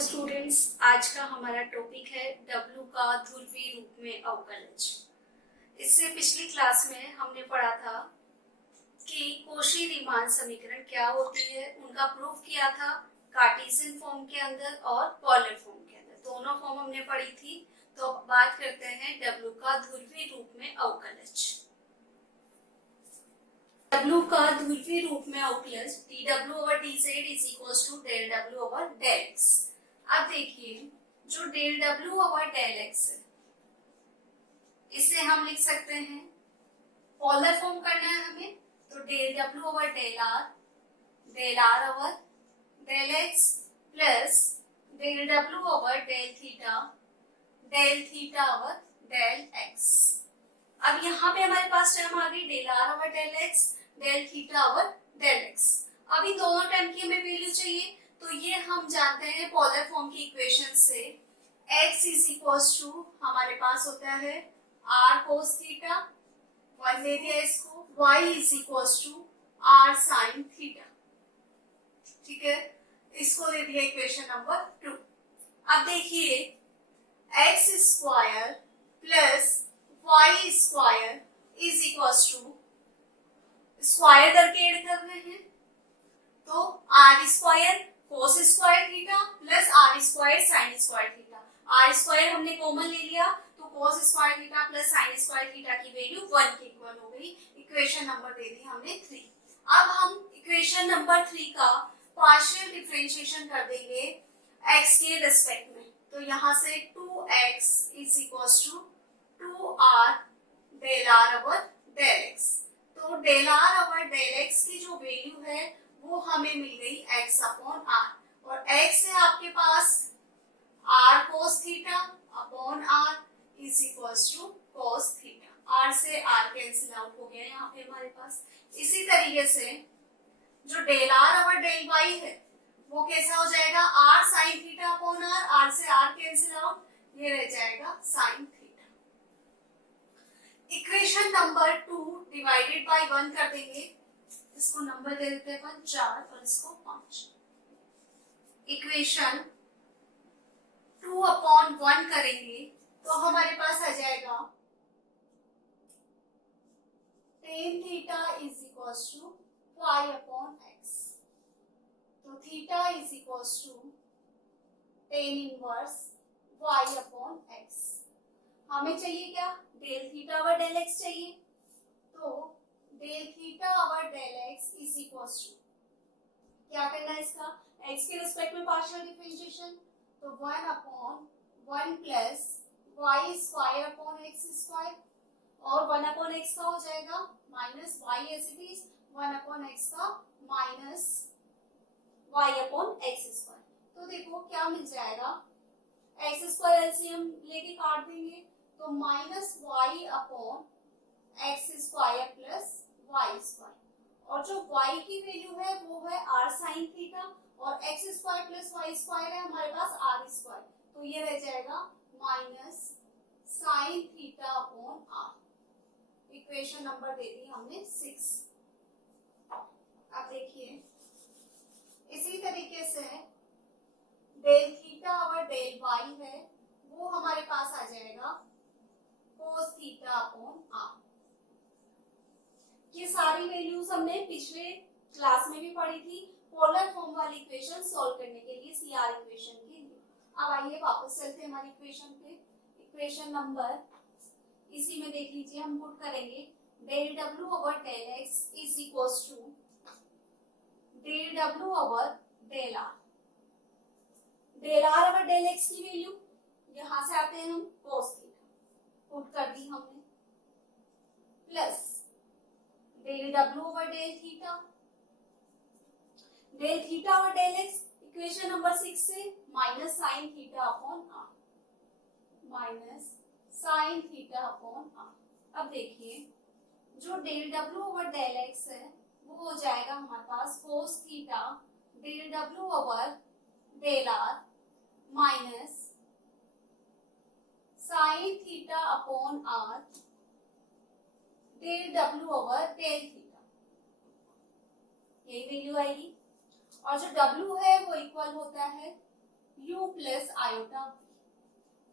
Students, आज का हमारा टॉपिक है W का ध्रुवीय रूप में अवकलज। इससे पिछली क्लास में हमने पढ़ा था कि कोशी-रीमान समीकरण क्या होती है, उनका प्रूफ किया था कार्टेशियन फॉर्म के अंदर और पोलर फॉर्म के अंदर। दोनों फॉर्म हमने पढ़ी थी। तो अब बात करते हैं W का ध्रुवीय रूप में अवकलज। W का ध्रुवीय रूप में अवकलज dW/dz = del W/del x। अब देखिए, जो del W/del x है, इसे हम लिख सकते हैं, पोलर फॉर्म करना है हमें, तो del W/del r, del r/del x plus del W/del theta, del थीटा/del x। अब यहाँ पे हमारे पास टर्म आ गई del r/del x, del थीटा/del x। अब इन दोनों टर्म की हमें वैल्यू चाहिए, तो ये हम जानते हैं पोलर फॉर्म की इक्वेशन से। x = हमारे पास होता है r cos थीटा, 1 दे दिया इसको, y = r sin थीटा। ठीक है, इसको दे दिया इक्वेशन नंबर 2। अब देखिए, x² प्लस y² = स्क्वायर करके ऐड कर रहे हैं, तो r² cos² theta plus r² sin² theta. r² हमने कॉमन ले लिया, तो cos² theta plus sin² theta की वैल्यू 1 के इक्वल हो गई। इक्वेशन नंबर दे दी हमने 3। अब हम इक्वेशन नंबर 3 का पार्शियल डिफरेंशिएशन कर देंगे x के रिस्पेक्ट में। तो यहाँ से 2x = 2r del r/del x। तो del r/del x की जो वैल्यू है वो हमें मिल गई x/r, और x है आपके पास r cos theta upon r = cos theta. r से r कैंसिल आउट हो गया यहाँ पे हमारे पास। इसी तरीके से जो del r/del y है वो कैसा हो जाएगा, r sin theta upon r, r से r कैंसिल आउट, ये रह जाएगा sin theta. Equation number 2 divided by 1 कर देंगे, इसको नंबर दे देते हैं 4 और इसको 5। इक्वेशन 2/1 करेंगे तो हमारे पास आ जाएगा tan थीटा = y/x। तो थीटा = tan इनवर्स y/x। हमें चाहिए क्या, del थीटा/del x चाहिए, तो del थीटा/del x = क्या करना है इसका, x के रिस्पेक्ट में पार्शियल डिफरेंशिएशन, तो 1/1 प्लस y²/x², और 1/x का हो जाएगा minus y as it is, 1/x का माइनस y/x²। तो देखो क्या मिल जाएगा, x² एलसीएम लेके काट देंगे, तो माइनस y/x² प्लस y², और जो y की वैल्यू है वो है r sin थीटा, और x² प्लस y² है हमारे पास r², तो ये रह जाएगा minus sin theta upon r। Equation number दे दी हमने 6। अब देखिए, इसी तरीके से del थीटा/del y है वो हमारे पास आ जाएगा cos थीटा अपॉन r। ये सारी वैल्यूज हमने पिछले क्लास में भी पढ़ी थी, पोलर फॉर्म वाली इक्वेशन सॉल्व करने के लिए, CR इक्वेशन के लिए। अब आइए वापस चलते हैं हमारी इक्वेशन पे। इक्वेशन नंबर इसी में देख लीजिए, हम पुट करेंगे del W/del x = del W/del r। del r/del x की वैल्यू यहां से आते हैं हम cos थीटा, पुट कर दी हमने, plus del W/del theta, del थीटा/del x equation number 6 से minus sin theta upon r, minus sin theta upon r। अब देखिए, जो del W/del x है वो हो जाएगा हमारे पास cos theta del W/del r minus sin theta upon r del W/del theta, यही वैल्यू आएगी। और जो W है वो इक्वल होता है u प्लस आयोटा।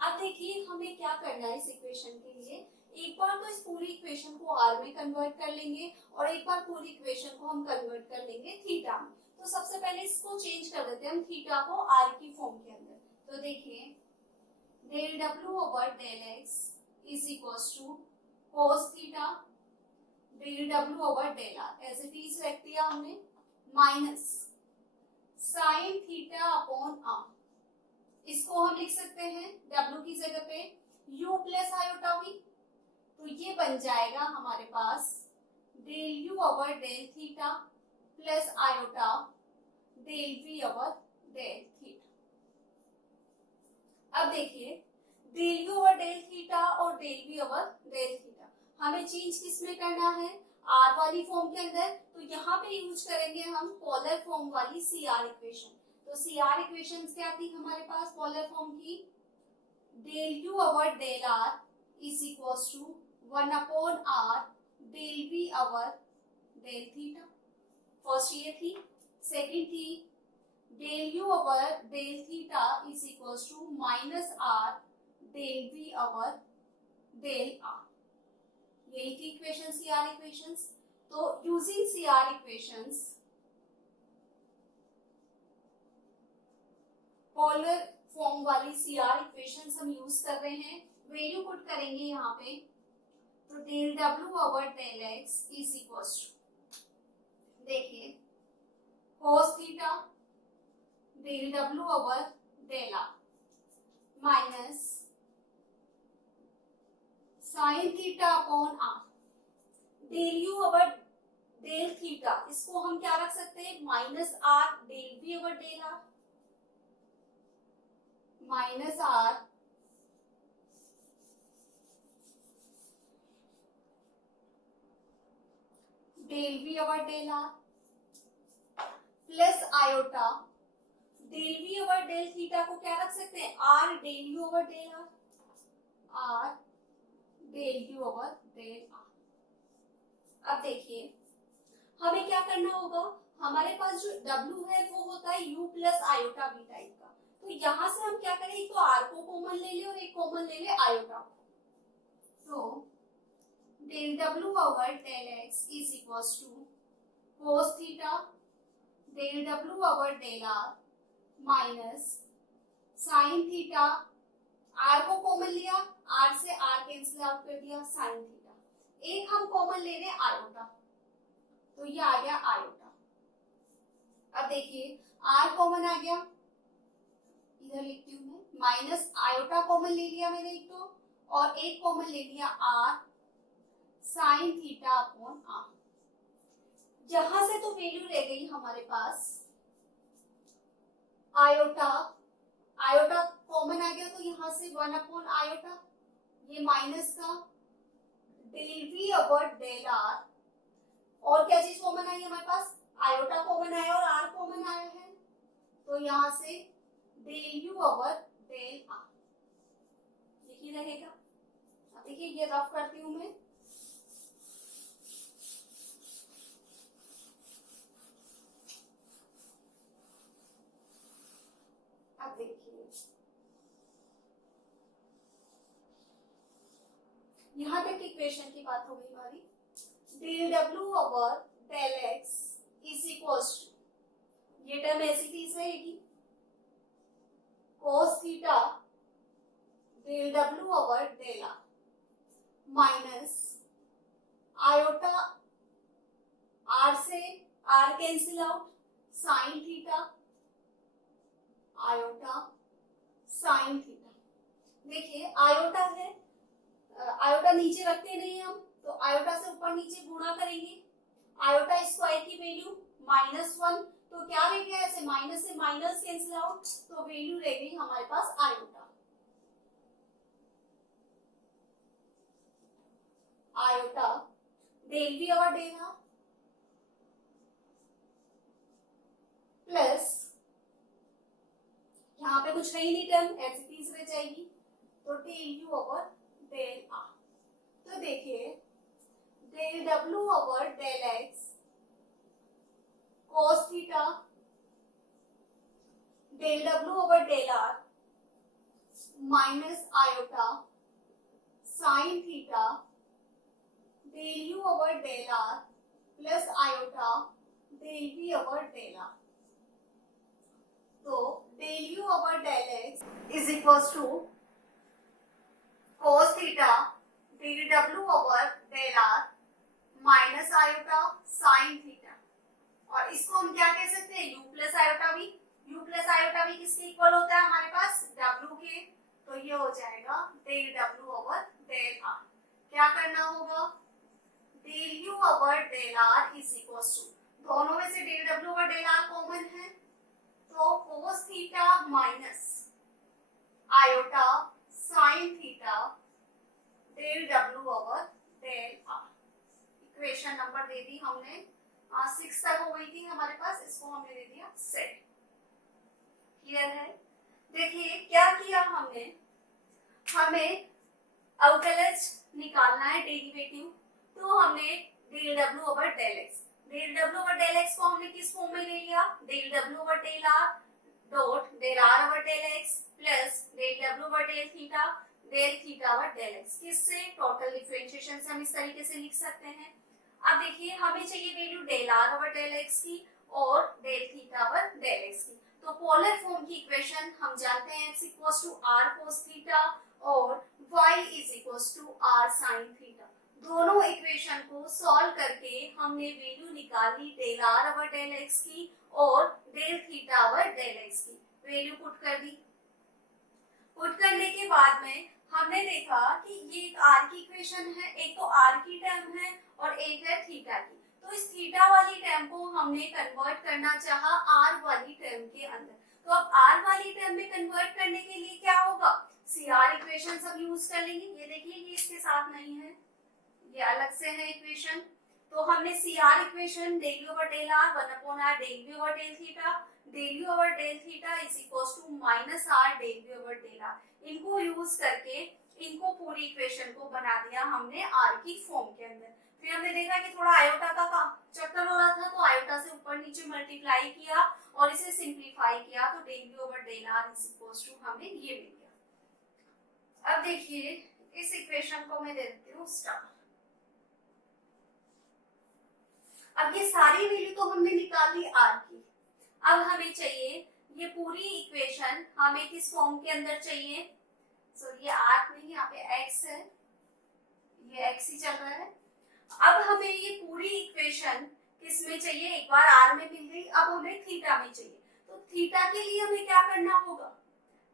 अब देखिए हमें क्या करना है इस इक्वेशन के लिए। एक बार तो इस पूरी इक्वेशन को आर में कन्वर्ट कर लेंगे और एक बार पूरी इक्वेशन को हम कन्वर्ट कर लेंगे थीटा में। तो सबसे पहले इसको चेंज कर देते हैं हम थीटा को आर की फॉर्म के अंदर। तो देखिए del W over del x is equals to cos theta del W over del R as it is रख दिया हमने minus sine theta upon R. इसको हम लिख सकते हैं W की जगह पे U प्लस आयोटा V। तो ये बन जाएगा हमारे पास del U over del theta plus iota del V over del theta. अब देखिए del U over del theta और del V over del theta हमें चेंज किस में करना है, R वाली फॉर्म के अंदर। तो यहाँ पे यूज करेंगे हम पोलर फॉर्म वाली CR इक्वेशन। तो CR इक्वेशन क्या थी हमारे पास पोलर फॉर्म की, del U over del R is equals to 1 upon R del V over del theta. First ये थी। सेकंड थी del U over del theta is equals to minus R del V over del R। यही थी equation CR equations. तो using CR equations polar form वाली CR equations हम use कर रहे हैं। वैल्यू पुट करेंगे यहाँ पे। तो del W over del x is equals to देखिए cos theta del W over del are minus sine theta upon are del U over del theta. इसको हम क्या रख सकते हैं minus R del V over del are minus R del V over del R plus iota del V over del theta को क्या रख सकते हैं R del U over del r r del U over del r. अब देखिए हमें क्या करना होगा, हमारे पास जो W है वो होता है U plus iota V type का। तो यहां से हम क्या करें, एक तो R को कॉमन ले ले और एक कॉमन ले ले आयोटा को। तो del W over del x is equals to cos theta del W over del R minus sine theta. R को कॉमन लिया, R से R कैंसिल आउट कर दिया, साइन थीटा। एक हम कॉमन ले रहे आयोटा, तो ये आ गया आयोटा। अब देखिए R कॉमन आ गया, इधर लिखती हूं मैं, माइनस आयोटा कॉमन ले लिया मैंने एक तो, और एक कॉमन ले लिया R sine theta upon R। यहां से तो वैल्यू रह गई हमारे पास आयोटा, आयोटा कॉमन आ गया तो यहां से 1 अपॉन आयोटा, ये माइनस का del V over del R। और क्या चीज कॉमन आई हमारे पास, आयोटा कॉमन आया और R कॉमन आया है, तो यहां से del U over del R यही रहेगा। अब देखिए ये रफ करती हूं मैं। अब देखिए यहां तक इक्वेशन की बात हो गई हमारी। Del W over del x is equals to, ये टर्म ऐसी चीज रहेगी cos theta del W over del are minus iota, R से R cancel out, sine theta iota sine theta. देखिए आयोटा है, आयोटा नीचे रखते नहीं हम, तो आयोटा से ऊपर नीचे गुणा करेंगे। आयोटा स्क्वायर की वैल्यू -1, तो क्या रह गया, ऐसे माइनस से माइनस कैंसिल आउट, तो वैल्यू रह गई हमारे पास आयोटा। आयोटा डेल V और डेल आर प्लस, यहाँ पे कुछ है ही नहीं टर्म, ऐसी चीज रह जाएगी, तो del U over del R. तो देखिए del W over del X cos theta del W over del are minus iota sine theta del you over del R plus iota del we over del R. तो del you over del x is equal to cos theta del W over del are minus iota sine theta. और इसको हम क्या कह सकते हैं, u plus iota भी। u plus iota भी किसके इक्वल होता है हमारे पास, w के। तो ये हो जाएगा del w over del r। क्या करना होगा, del u over del r is equal to, दोनों में से del w over del r common है, तो cos theta minus iota sine theta del w over del r। Equation number दे दी हमने, 6 तक हो गई थी हमारे पास, इसको हमने दे दिया सेट। क्लियर है। देखिए क्या किया हमने, हमें अवकलज निकालना है डेरिवेटिव, तो हमने del W over del X, del W over del X को हमने किस फॉर्म में ले लिया, del W over del R dot del are over del X plus del W over del theta del theta over del X. किससे, total differentiation से हम इस तरीके से लिख सकते हैं। अब देखिए हमें चाहिए value del are over del x की और del theta over del x की। तो पोलर फॉर्म की इक्वेशन हम जानते हैं x equals to r cos theta और y is equals to r sin theta. दोनों इक्वेशन को सॉल्व करके हमने वैल्यू निकाली del are over del x की और del theta over del x की। वैल्यू पुट कर दी। पुट करने के बाद में हमने देखा कि ये एक r की इक्वेशन है, एक तो r की टर्म है और एक है थीटा की। तो इस थीटा वाली टर्म को हमने कन्वर्ट करना चाहा r वाली टर्म के अंदर। तो अब r वाली टर्म में कन्वर्ट करने के लिए क्या होगा, CR इक्वेशन सब यूज कर लेंगे। ये देखिए ये इसके साथ नहीं है, ये अलग से है इक्वेशन। तो हमने CR equation del over del r 1/r del v over del theta del u over del theta is equals to minus r del v over del r, इनको यूज करके इनको पूरी इक्वेशन को बना दिया हमने r की फॉर्म के अंदर। फिर हमने देखा कि थोड़ा आयोटा का चक्कर हो रहा था, तो आयोटा से ऊपर नीचे मल्टीप्लाई किया और इसे सिंप्लीफाई किया, तो del v over del r is equals to हमें ये मिल गया। अब देखिए इस इक्वेशन को मैं दे देती हूँ स्टार। अब ये सारी वैल्यू तो हमने निकाल ली r की। अब हमें चाहिए ये पूरी इक्वेशन हमें किस फॉर्म के अंदर चाहिए, सॉरी ये r नहीं, यहाँ पे x है, ये x ही चल रहा है। अब हमें ये पूरी इक्वेशन किस में चाहिए, एक बार r में मिल गई, अब हमें थीटा में चाहिए। तो थीटा के लिए हमें क्या करना होगा,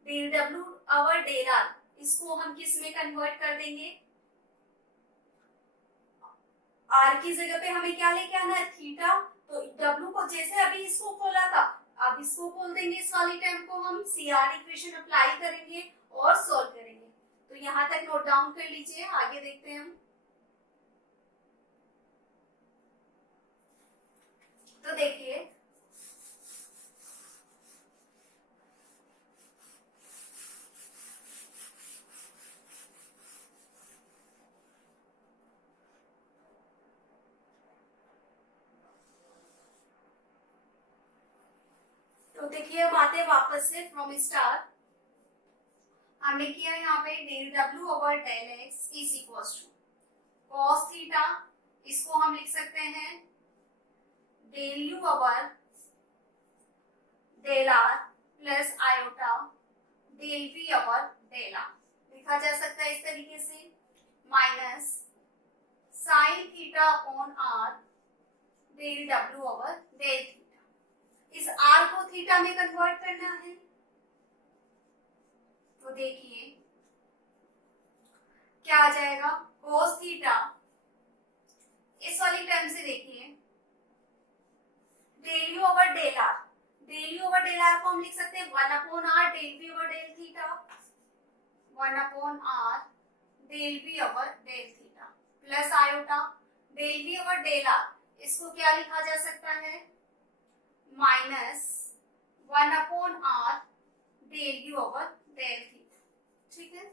del w over del r, इसको हम किस में कन्वर्ट कर देंगे, r की जगह पे हमें क्या लेके आना है, थीटा। तो w को जैसे अभी इसको खोला था, अब इसको खोल देंगे, इस वाली टर्म को हम CR इक्वेशन अप्लाई करेंगे और सॉल्व करेंगे। तो यहाँ तक नोट डाउन कर लीजिए, आगे देखते हैं हम। तो देखिए हम आते हैं वापस से फ्रॉम स्टार। हमने किया यहाँ पे del w over del x is equals to cos theta, इसको हम लिख सकते हैं del u over del r plus iota del v over del r, लिखा जा सकता है इस तरीके से, minus sine theta upon r del w over del theta. इस r को थीटा में कन्वर्ट करना है, तो देखिए क्या आ जाएगा, cos थीटा, इस वाली टर्म से देखिए del you over del r, del you over del r को हम लिख सकते हैं 1 upon are del we over del theta, 1 upon are del we over del theta plus iota del we over del r, इसको क्या लिखा जा सकता है, minus 1 upon are del you over del theta, ठीक है,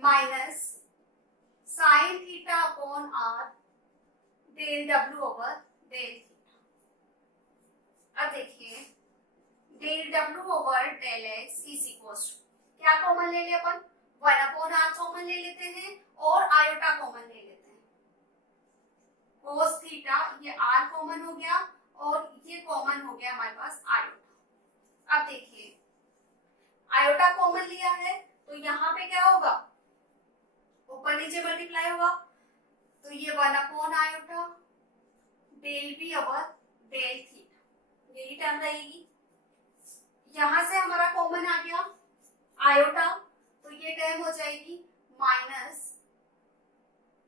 minus sine theta upon are del W over del theta. अब देखिए del W over del x is equal to, क्या कॉमन ले ले अपन, 1/r कॉमन ले लेते हैं और आयोटा कॉमन ले लेते हैं, कोस थीटा, ये r कॉमन हो गया और ये कॉमन हो गया हमारे पास आयोटा। अब देखिए आयोटा कॉमन लिया है तो यहाँ पे क्या होगा, ऊपर नीचे मल्टीप्लाई होगा, तो ये 1/आयोटा del B over del theta, यही टर्म रहेगी। यहां से हमारा कॉमन आ गया आयोटा, तो ये टर्म हो जाएगी माइनस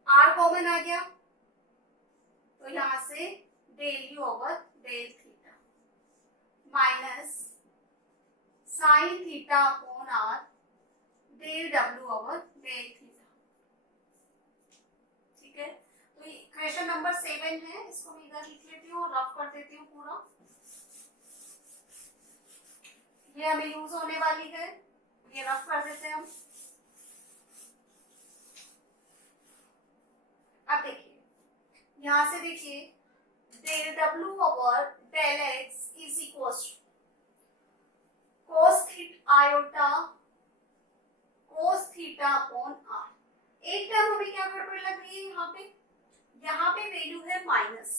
r कॉमन आ गया, तो यहां से del you over del theta minus sine theta upon r del w over del theta. ठीक है, तो ये क्वेश्चन नंबर 7 है, इसको मैं इधर लिख लेती हूँ, रफ कर देती हूँ पूरा, ये हमें यूज होने वाली है, ये रफ कर देते हैं हम। अब देखिए यहां से देखिए del W over del x is equal to cos theta iota cos theta upon r. एक टर्म हमें क्या गड़बड़ लग रही है यहाँ पे वैल्यू है माइनस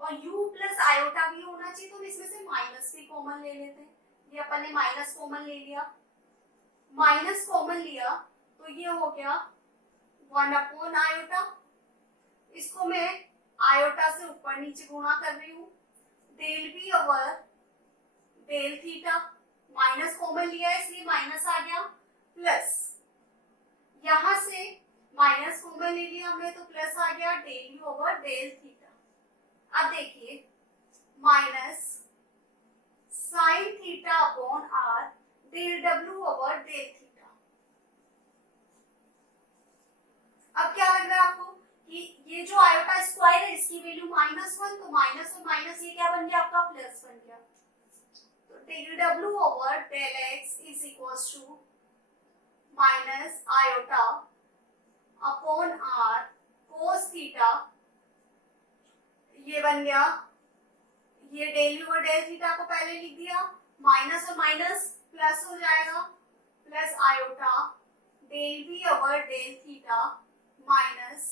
और u प्लस आयोटा भी होना चाहिए, तो इसमें से माइनस भी कॉमन ले लेते हैं, ये अपन ने माइनस कॉमन ले लिया, माइनस कॉमन लिया तो ये हो गया 1/आयोटा, इसको मैं आयोटा से ऊपर नीचे गुणा कर रही हूँ, del B over del theta, minus common लिया है इसलिए माइनस आ गया, प्लस यहां से माइनस कॉमन ले लिया हमने तो प्लस आ गया del you over del theta. अब देखिए minus sine theta upon are del W over del theta. अब क्या लग रहा है आपको कि ये जो आयोटा स्क्वायर है इसकी वैल्यू -1, तो माइनस और माइनस ये क्या बन गया आपका प्लस बन गया, तो del W over del x is equal to minus iota upon are cos theta, ये बन गया, ये डेल यू और डेल थीटा को पहले लिख दिया, माइनस और माइनस प्लस हो जाएगा, plus iota del B over del theta minus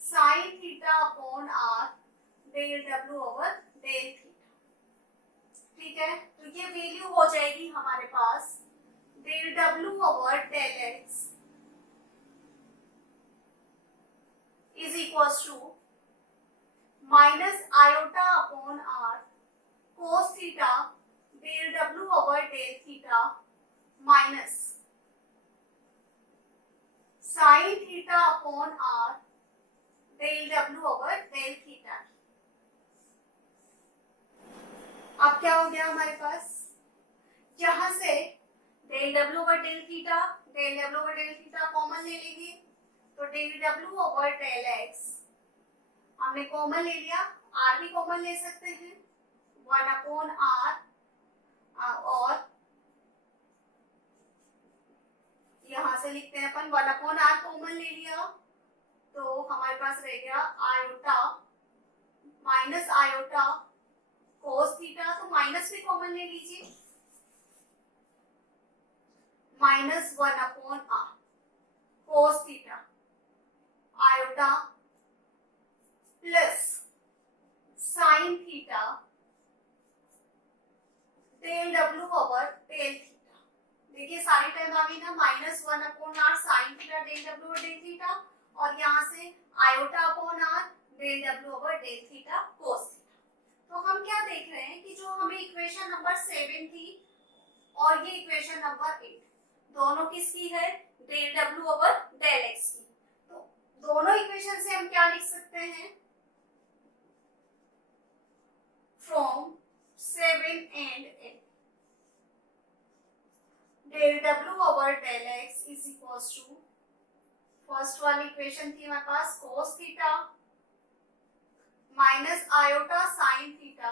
sine theta upon are del W over del theta. ठीक है, तो ये वैल्यू हो जाएगी हमारे पास del W over del x is equal to minus iota upon are cos theta del W over del theta minus sine theta upon are del W over del theta. अब क्या हो गया हमारे पास, यहां से del W over del theta common ले लेंगे, तो del W over del X हमने कॉमन ले लिया, आर भी कॉमन ले सकते हैं, 1/r और यहां से लिखते हैं अपन 1/r कॉमन ले लिया, तो हमारे पास रह गया iota minus iota cos theta, तो माइनस भी कॉमन ले लीजिए, -1/r cos theta iota plus sine theta del W over del theta. देखिए सारी टर्म आ गई ना, -1/r sine theta del W over del theta और यहाँ से iota upon are del W over del theta cos theta. तो हम क्या देख रहे हैं कि जो हमें इक्वेशन नंबर 7 थी और ये इक्वेशन नंबर 8 दोनों किसकी है, del W over del x की। तो दोनों इक्वेशन से हम क्या लिख सकते हैं, from 7 and 8 del W over del x is equal to, first वाली इक्वेशन थी हमारे पास cos theta minus iota sine theta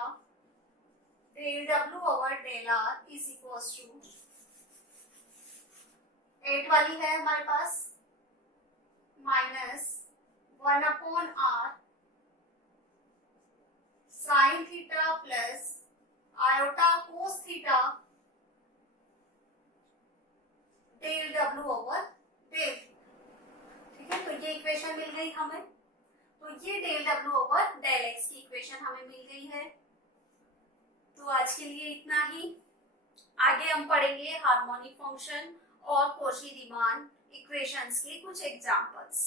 del W over del r is equal to, 8 वाली है हमारे पास -1/r sine theta plus iota cos theta del W over del theta. ठीक है, तो ये इक्वेशन मिल गई हमें। तो ये del W over del x की इक्वेशन हमें मिल गई है। तो आज के लिए इतना ही। आगे हम पढ़ेंगे हार्मोनिक फंक्शन और कॉची रीमान इक्वेशंस के कुछ एग्जांपल्स।